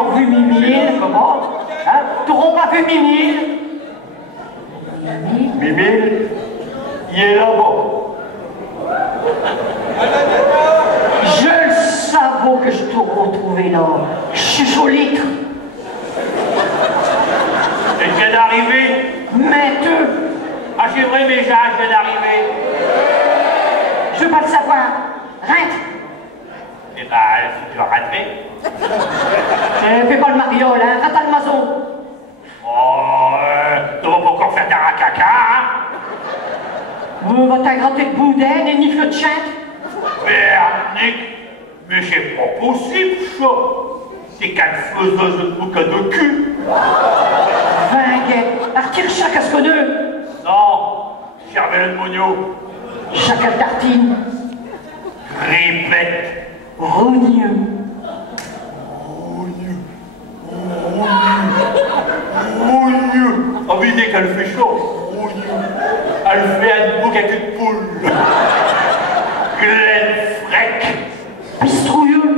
encore vu Mimile? Comment? Hein? T'auras pas vu Mimile? Mimile, il est là-bas. Je le savais que je t'aurais retrouvé là. Je suis solide. Et je viens d'arriver. Mais deux. Ah, c'est vrai, mais je viens d'arriver. Je veux pas le savoir. Arrête. Eh ben, si tu vas rentrer. Fais pas le mariole, hein. Rate le maçon. Oh, tu vas pas encore faire ta caca, hein? Va t'aggratter de boudin et nifle de chien. Bernick, mais c'est pas possible, ça. T'es qu'une faiseuse de bouquin de cul. Vinguet. Retire chaque asconneux. Non, cervelle de mogno. Chaque tartine. Répète. Rogneux. Rogneux. Ah oui, dès qu'elle fait chaud. Rogneux. Elle fait un bouc avec une poule. Glenn Freck. Bistrouilleux.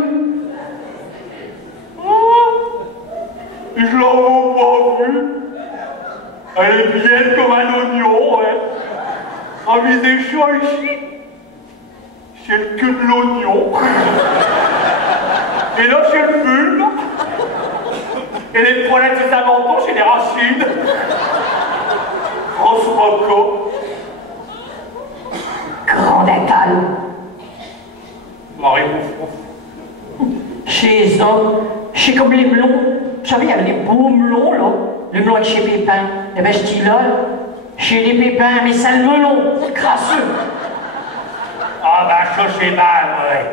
Je l'avais pas vue. Elle est bien comme un oignon, ouais. En visée chaud ici. C'est le cul de l'oignon. Et là, c'est le bulbe. Et les toilettes, c'est un menton, c'est des racines. Grosse roco. Grand étal. Marie Bouffon. Chez les hommes, chez comme les melons. Vous savez, il y avait les beaux melons, là. Le melon de chez Pépin. Eh ben, je dis là, chez les Pépins, mais c'est le melon, crasseux. Ah bah ça c'est mal, ouais.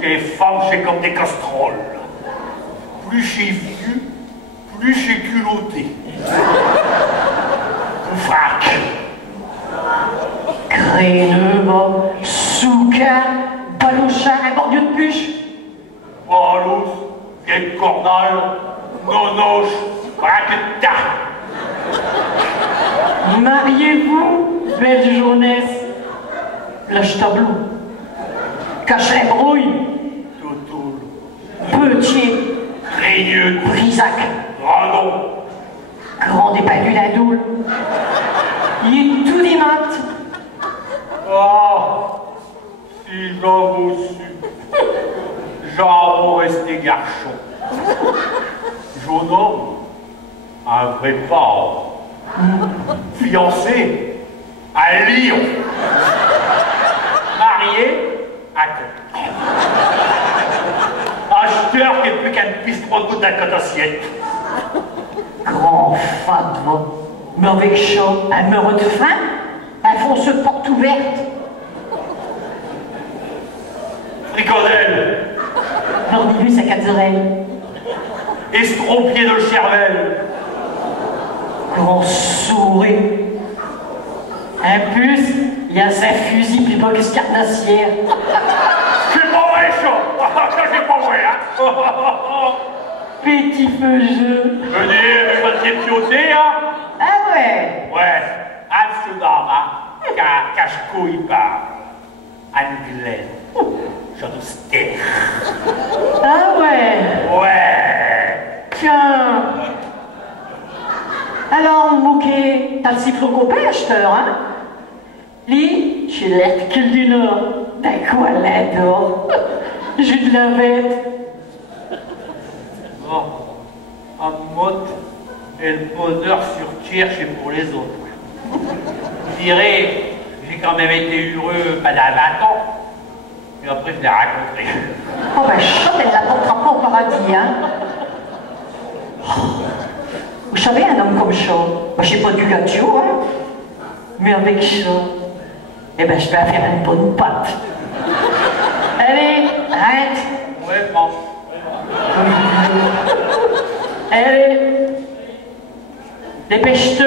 Chez les femmes, c'est comme des casseroles. Plus c'est vieux, plus c'est culotté. Frac. Créneux, bon, souquin, balouchin, un bordieu de puche. Balous, vieille cornale, nonoche, braqueta. Mariez-vous, belle jeunesse. Lâche tableau. Cache les brouilles. Toutoule, Petit, Régneux, Brisac, Radon. grand épalu la doule. Il est tout des maths. Ah, si j'avais su, j'en resté garçon. Jeune homme, un vrai pâle. Fiancé à Lyon. Marié à Caen. Acheteur qui n'est plus qu'un bistrot de gouttes d'un côte assiette. Grand fat, va. Mais avec chaud, un meurt de faim, un fonce porte ouverte. Fricodelle, Nordibus à quatre oreilles. estropié de cervelle. Grand souris. Un puce, il y a sa fusil plus bas que ce carnassière. C'est pas vrai, ça. Ça, c'est pas vrai, hein. Petit feu jeu. Venez, mais votre piauté, hein. Ah ouais. Ouais, Amsterdam, hein. Cache-couille par Anglais. J'adore. Ah ouais. Ouais. Tiens. Alors, Mouquet, t'as le cyclocopé, acheteur, hein? Lui, j'ai l'air que du Nord. T'as quoi là-dedans? J'ai de la bête. Bon, un mot et le bonheur sur tire, c'est pour les autres. Je dirais, j'ai quand même été heureux pendant 20 ans. Et après, je l'ai rencontré. Oh ben, chante, elle l'apportera pas au paradis, hein? Vous savez, un homme comme ça, moi, j'ai pas du gâteau, hein? Mais avec ça, eh ben, je peux faire une bonne pâte. Allez, arrête. Ouais, bon. Allez, dépêche-toi.